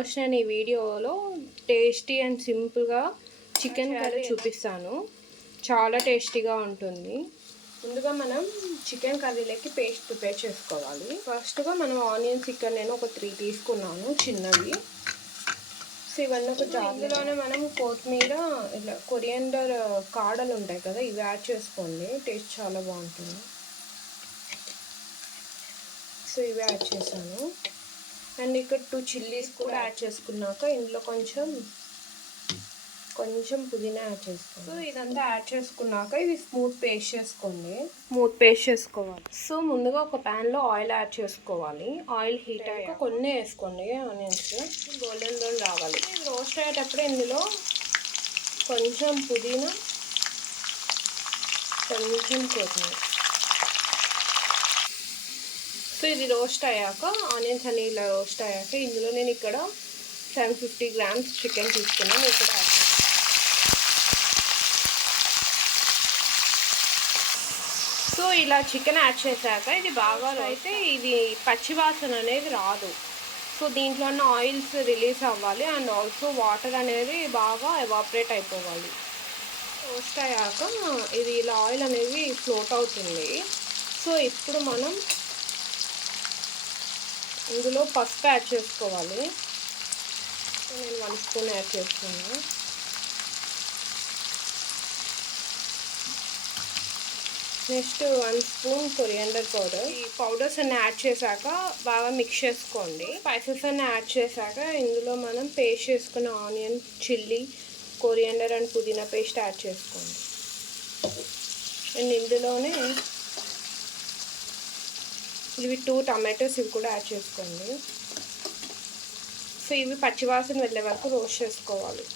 First నేను ఈ వీడియోలో టేస్టీ అండ్ సింపుల్గా చికెన్ కర్రీ చూపిస్తాను. చాలా టేస్టీగా ఉంటుంది. ముందుగా మనం చికెన్ కర్రీలోకి పేస్ట్ ప్రిపేర్ చేసుకోవాలి. ఫస్ట్గా మనం ఆనియన్స్ ఇక్కడ నేను ఒక త్రీ తీసుకున్నాను చిన్నవి. సో ఇవన్నీ ఒక జార్లోనే మనం కొత్తిమీర ఇలా కొరియండర్ కాడలు ఉంటాయి కదా ఇవి యాడ్ చేసుకోండి. టేస్ట్ చాలా బాగుంటుంది. సో ఇవి యాడ్ చేశాను. అండ్ ఇక్కడ టూ చిల్లీస్ కూడా యాడ్ చేసుకున్నాక ఇందులో కొంచెం కొంచెం పుదీనా యాడ్ చేసుకోండి సో ఇదంతా యాడ్ చేసుకున్నాక ఇది స్మూత్ పేస్ట్ చేసుకోండి. స్మూత్ పేస్ట్ చేసుకోవాలి. సో ముందుగా ఒక ప్యాన్లో ఆయిల్ యాడ్ చేసుకోవాలి. ఆయిల్ హీట్ అయ్యాక కొన్ని వేసుకోండి ఆనియన్స్ గోల్డెన్ బ్రౌన్ రావాలి. రోస్ట్ అయ్యేటప్పుడు ఇందులో కొంచెం పుదీనా కొంచెం కొత్తిమీర. సో ఇది రోస్ట్ అయ్యాక ఆనియన్స్ అన్ని ఇలా రోస్ట్ అయ్యాక ఇందులో నేను ఇక్కడ సెవెన్ ఫిఫ్టీ గ్రామ్స్ చికెన్ తీసుకున్నాను ఇక్కడ. సో ఇలా చికెన్ యాడ్ చేశాక ఇది బాగా అయితే ఇది పచ్చి వాసన అనేది రాదు. సో దీంట్లో ఉన్న ఆయిల్స్ రిలీజ్ అవ్వాలి అండ్ ఆల్సో వాటర్ అనేది బాగా ఎవాపరేట్ అయిపోవాలి. రోస్ట్ అయ్యాక ఇది ఇలా ఆయిల్ అనేది ఫ్లోట్ అవుతుంది. సో ఇప్పుడు మనం ఇందులో పసుపు యాడ్ చేసుకోవాలి. నేను వన్ స్పూన్ యాడ్ చేస్తున్నాను next one spoon coriander powder. ఈ పౌడర్స్ అన్ని యాడ్ చేశాక బాగా మిక్స్ చేసుకోండి. స్పైసెస్ అన్ని యాడ్ చేశాక ఇందులో మనం పేస్ట్ చేసుకున్న ఆనియన్ చిల్లీ కొరియండర్ అండ్ పుదీనా పేస్ట్ యాడ్ చేసుకోండి. అండ్ ఇందులోనే ఇవి టూ టమాటోస్ ఇవి కూడా యాడ్ చేసుకోండి. సో ఇవి పచ్చివాసన వెళ్ళే వరకు రోస్ట్ చేసుకోవాలి.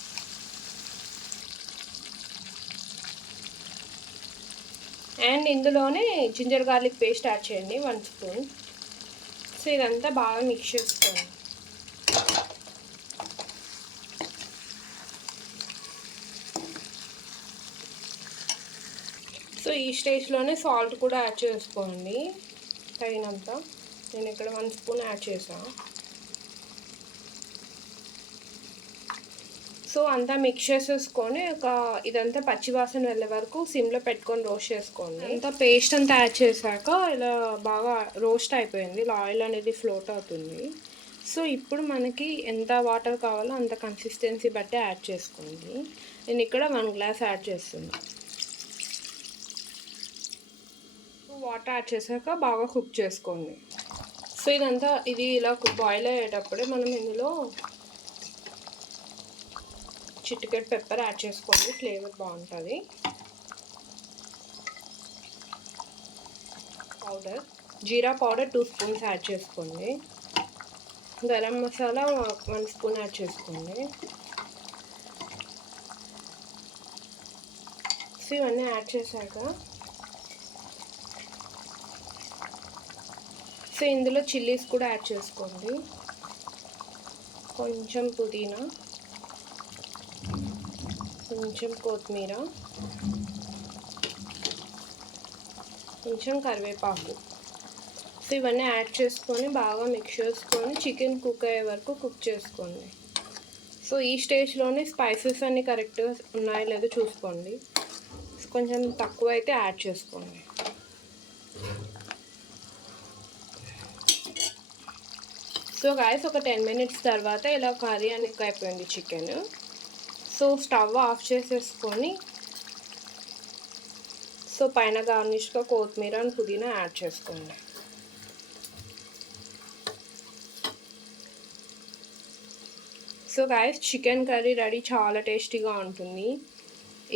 అండ్ ఇందులోనే జింజర్ గార్లిక్ పేస్ట్ యాడ్ చేయండి వన్ స్పూన్ సో ఇదంతా బాగా మిక్స్ చేసుకోండి. సో ఈ స్టేజ్లోనే సాల్ట్ కూడా యాడ్ చేసుకోండి. తగినంత నేను ఇక్కడ వన్ స్పూన్ యాడ్ చేసాను సో అంతా మిక్స్ చేసేసుకొని ఒక ఇదంతా పచ్చివాసన వెళ్ళే వరకు సిమ్లో పెట్టుకొని రోస్ట్ చేసుకోండి. అంతా పేస్ట్ అంతా యాడ్ చేశాక ఇలా బాగా రోస్ట్ అయిపోయింది. ఇలా ఆయిల్ అనేది ఫ్లోట్ అవుతుంది. సో ఇప్పుడు మనకి ఎంత వాటర్ కావాలో అంత కన్సిస్టెన్సీ బట్టి యాడ్ చేసుకోండి. నేను ఇక్కడ వన్ గ్లాస్ యాడ్ చేస్తున్నాను వాటర్ యాడ్ చేశాక బాగా కుక్ చేసుకోండి. సో ఇదంతా ఇది ఇలా బాయిల్ అయ్యేటప్పుడే మనం ఇందులో చిటికెట్ పెప్పర్ యాడ్ చేసుకోండి ఫ్లేవర్ బాగుంటుంది. పౌడర్ జీరా పౌడర్ టూ స్పూన్స్ యాడ్ చేసుకోండి. Garam masala one spoon add చేసుకోండి. సో ఇవన్నీ యాడ్ చేశాక సో ఇందులో చిల్లీస్ కూడా యాడ్ చేసుకోండి. కొంచెం పుదీనా కొంచెం కొత్తిమీర కొంచెం కరివేపాకు. సో ఇవన్నీ యాడ్ చేసుకొని బాగా మిక్స్ చేసుకొని చికెన్ కుక్ అయ్యే వరకు కుక్ చేసుకోండి. సో ఈ స్టేజ్లోనే స్పైసెస్ అన్నీ కరెక్ట్గా ఉన్నాయో లేదో చూసుకోండి. కొంచెం తక్కువ అయితే యాడ్ చేసుకోండి. సో గాయస్ ఒక టెన్ మినిట్స్ తర్వాత ఇలా కర్రీ అని అయిపోయింది చికెన్ సో స్టవ్ ఆఫ్ చేసేసుకొని సో పైన గార్నిష్గా కొత్తిమీర అండ్ పుదీనా యాడ్ చేసుకోండి. So guys chicken curry ready చాలా టేస్టీగా ఉంటుంది.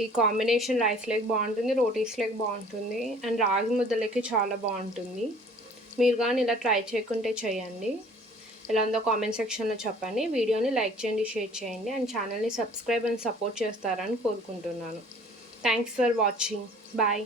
ఈ కాంబినేషన్ రైస్ లెగ్ బాగుంటుంది రోటీస్ లెగ్ బాగుంటుంది అండ్ రాగి ముద్దలకి చాలా బాగుంటుంది. మీరు కానీ ఇలా ట్రై చేయకుంటే చేయండి. ఎలా ఉందో కామెంట్ సెక్షన్లో చెప్పండి. వీడియోని లైక్ చేయండి షేర్ చేయండి అండ్ ఛానల్ని సబ్స్క్రైబ్ అండ్ సపోర్ట్ చేస్తారని కోరుకుంటున్నాను. Thanks for watching bye